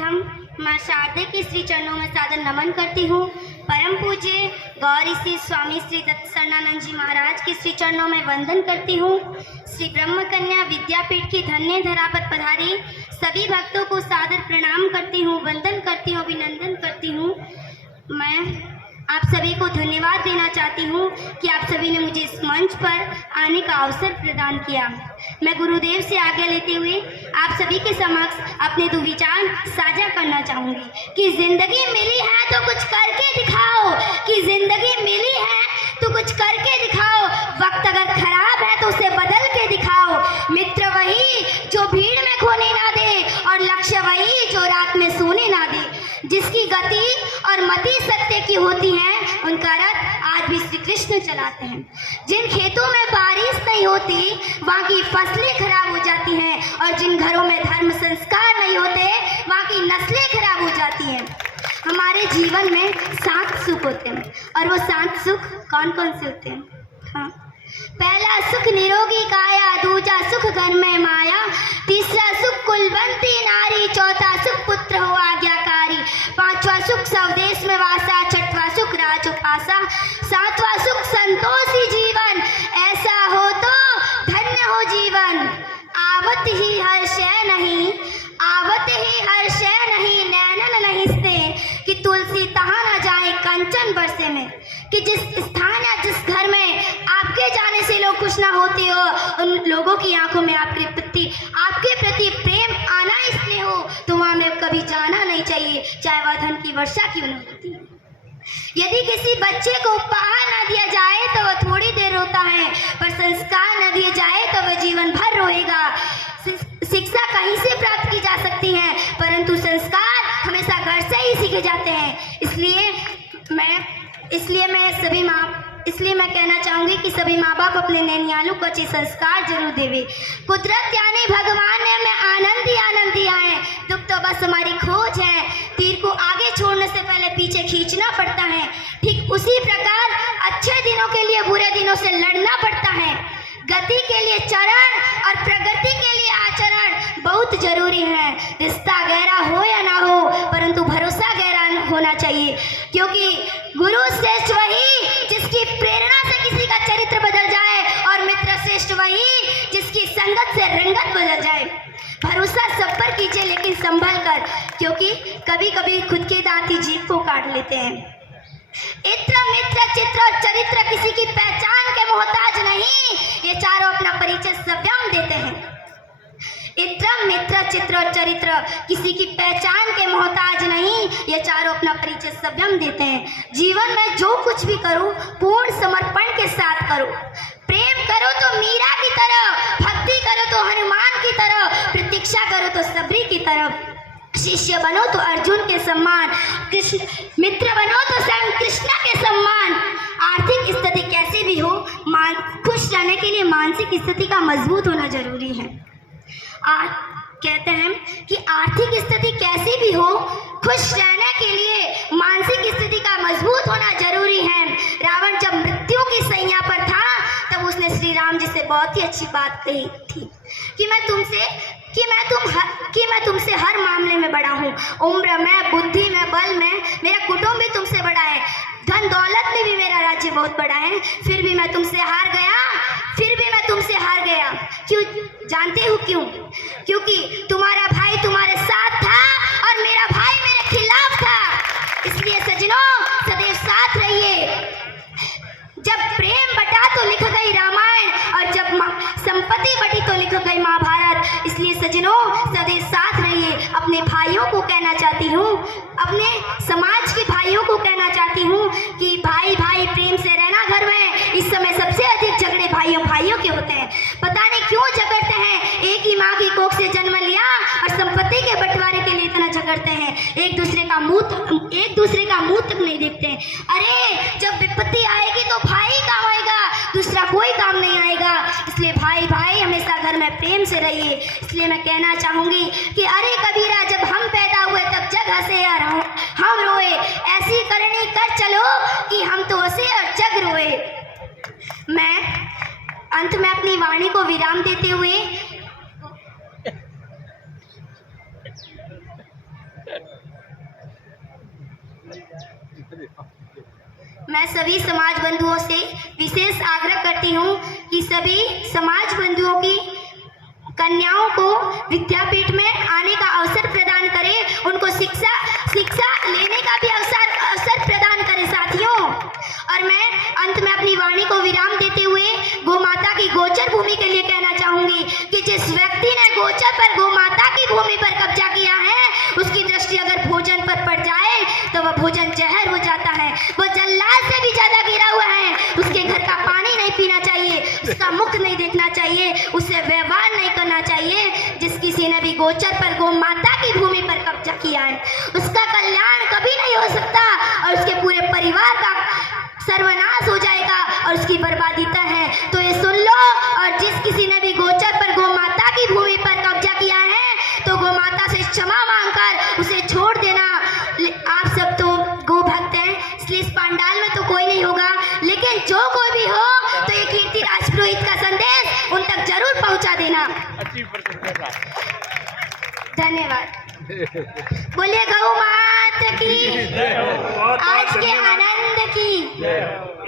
सर्वप्रथम माँ शारदे के श्री चरणों में सादर नमन करती हूँ। परम पूज्य गौरी श्री स्वामी श्री दत्त शरणानंद जी महाराज के श्री चरणों में वंदन करती हूँ। श्री ब्रह्म कन्या विद्यापीठ की धन्य धरा पर पधारी सभी भक्तों को सादर प्रणाम करती हूँ, वंदन करती हूँ, अभिनंदन करती हूँ। मैं आप सभी को धन्यवाद देना चाहती हूँ कि आप सभी ने मुझे इस मंच पर आने का अवसर प्रदान किया। मैं गुरुदेव से आज्ञा लेते हुए आप सभी के समक्ष अपने दो विचार साझा करना चाहूँगी कि जिंदगी मिली है तो कुछ करके दिखाओ, कि जिंदगी मिली है तो कुछ करके दिखाओ। वक्त अगर खराब है तो उसे बदल के दिखाओ। मित्र वही जो भीड़ में खोने ना दे और लक्ष्य वही जो रात में सोने ना दे। जिसकी गति और मति सत्य की होती है उनका रथ आज भी श्री कृष्ण चलाते हैं। जिन खेतों में बारिश नहीं होती वहाँ की फसलें खराब हो जाती हैं, और जिन घरों में धर्म संस्कार नहीं होते वहाँ की नस्लें खराब हो जाती हैं। हमारे जीवन में 7 सुख होते हैं, और वो 7 सुख कौन कौन से होते हैं? हाँ, पहला सुख निरोगी काया, दूसरा सुख घर में माया, तीसरा सुख कुलवंती नारी, चौथा सुख पुत्र हो आज्ञाकारी, पांचवा सुख स्वदेश में वासा, छठवां सुख राजोपासा, सातवां सुख संतोषी जीवन। ऐसा हो तो धन्य हो जीवन। आवत ही हर्षय नहीं, आवत ही हर्षय नहीं, नैनन नहीं से कि तुलसी तहाँ न जाए कंचन बरसे में। कि जिस स्थान या जिस घर में आपके जाने से लोग खुश ना होते हो, उन लोगों की आंखों में आपके प्रति प्रेम आना इसलिए हो तो वहाँ में कभी जाना नहीं चाहिए, चाहे वह धन की वर्षा क्यों न होती है। यदि किसी बच्चे को उपहार न दिया जाए तो वह थोड़ी देर रोता है, पर संस्कार न दिए जाए तो वह जीवन भर रोएगा। शिक्षा कहीं से प्राप्त की जा सकती है, परंतु संस्कार हमेशा घर से ही सीखे जाते हैं। इसलिए मैं कहना चाहूँगी कि सभी माँ बाप अपने नैनियालों को अच्छे संस्कार जरूर देवे। कुदरत यानी भगवान ने हमें आनंद ही दिया है, दुख तो बस हमारी खोज है। तीर को आगे छोड़ने से पहले पीछे खींचना पड़ता है। ठीक उसी प्रकार अच्छे दिनों के लिए बुरे दिनों से लड़ना पड़ता है। गति के लिए चरण और प्रगति के लिए आचरण बहुत जरूरी है। रिश्ता गहरा हो या ना हो, परंतु भरोसा गहरा होना चाहिए, क्योंकि गुरु श्रेष्ठ वही जिसकी प्रेरणा से किसी का चरित्र बदल जाए, और मित्र श्रेष्ठ वही जिसकी संगत से रंगत बदल जाए। भरोसा सब पर कीजिए, लेकिन संभल कर, क्योंकि कभी कभी खुद के दांत ही जीभ को काट लेते हैं। इत्र मित्र चित्र और चरित्र किसी की पहचान के मोहताज नहीं, ये चारों अपना परिचय स्वयं देते हैं। इत्र मित्र चित्र और चरित्र किसी की पहचान के मोहताज नहीं, ये चारों अपना परिचय स्वयं देते हैं। जीवन में जो कुछ भी करो पूर्ण समर्पण के साथ करो। प्रेम करो तो मीरा की तरह, भक्ति करो तो हनुमान की तरह, प्रतीक्षा करो तो सबरी की तरह, शिष्य बनो तो अर्जुन के सम्मान, कृष्ण मित्र बनो तो स्वयं कृष्ण के सम्मान। आर्थिक स्थिति कैसी भी हो, खुश रहने के लिए मानसिक स्थिति का मजबूत होना जरूरी है। कहते हैं कि आर्थिक स्थिति कैसी भी हो, खुश रहने के लिए मानसिक स्थिति का मजबूत होना जरूरी है। रावण जब मृत्यु की सैया पर था तब उसने श्री राम जी से बहुत ही अच्छी बात कही थी कि मैं तुमसे हर मामले में बड़ा हूँ। उम्र में, बुद्धि में, बल में मेरा कुटुंब भी तुमसे बड़ा है, धन दौलत में भी मेरा राज्य बहुत बड़ा है, फिर भी मैं तुमसे हार गया। क्यों जानते हो क्यों? क्योंकि तुम्हारा भाई तुम्हारे साथ था और मेरा भाई मेरे खिलाफ था। इसलिए सजनों सदैव साथ रहिए। जब प्रेम बटा तो लिख गई रामायण, और जब संपत्ति बटी तो लिख गई महाभारत। इसलिए सजनों सदैव साथ रहिए। अपने भाइयों को कहना चाहती हूँ, अपने समाज के भाइयों को कहना चाहती हूँ कि भाई भाई प्रेम से रहना घर में। इस समय सबसे अधिक झगड़े भाइयों के होते हैं। पता नहीं क्यों झगड़ते हैं। एक ही माँ की कोख से जन्म लिया और संपत्ति के बंटवारे के लिए इतना झगड़ते हैं। एक दूसरे का मुंह तक नहीं देखते हैं। अरे जब विपत्ति आएगी तो भाई काम आएगा, दूसरा कोई काम नहीं आएगा। इसलिए भाई भाई हमेशा घर में प्रेम से रहिए। इसलिए मैं कहना चाहूँगी कि अरे कबीरा जब हम पैदा हुए तब जग हंसे और हम रोए, ऐसी करनी कर चलो कि हम तो हंसे और जग रोए। मैं अंत में अपनी वाणी को विराम देते हुए मैं सभी समाज बंधुओं से विशेष आग्रह करती हूँ कि सभी समाज बंधुओं की कन्याओं को विद्यापीठ में आने का अवसर प्रदान करें, उनको शिक्षा लेने का भी अवसर प्रदान करें साथियों। और मैं अंत में अपनी वाणी को विराम देते हुए गौ माता की गोचर भूमि के लिए कहना चाहूंगी कि जिस व्यक्ति ने गोचर पर गौ माता की भूमि पर कब्जा किया है, उसकी दृष्टि अगर भोजन पर पड़ जाए तो वह भोजन जहर हो जाता है। वो जल्लाद से भी ज्यादा गिरा हुआ है। उसके घर का पानी नहीं पीना चाहिए, उसका मुख नहीं देखना चाहिए, उससे व्यवहार नहीं करना चाहिए। जिस किसी ने भी गोचर पर गौ माता की भूमि पर कब्जा किया है, उसका कल्याण कभी नहीं हो सकता और उसके पूरे परिवार का सर्वनाश हो जाएगा और उसकी बर्बादी तय है। तो ये सुन लो। और जिस किसी ने भी गोचर पर गौ माता की भूमि पर कब्जा किया है तो गौ माता से क्षमा मांगकर उसे छोड़ देना। आप सब तो गौ भक्त हैं, इसलिए इस पंडाल में तो कोई नहीं होगा, लेकिन जो कोई भी हो तो ये कीर्तिराज पुरोहित का संदेश उन तक जरूर पहुंचा देना। धन्यवाद। बोलिए गौ माता की, आज के आनंद की।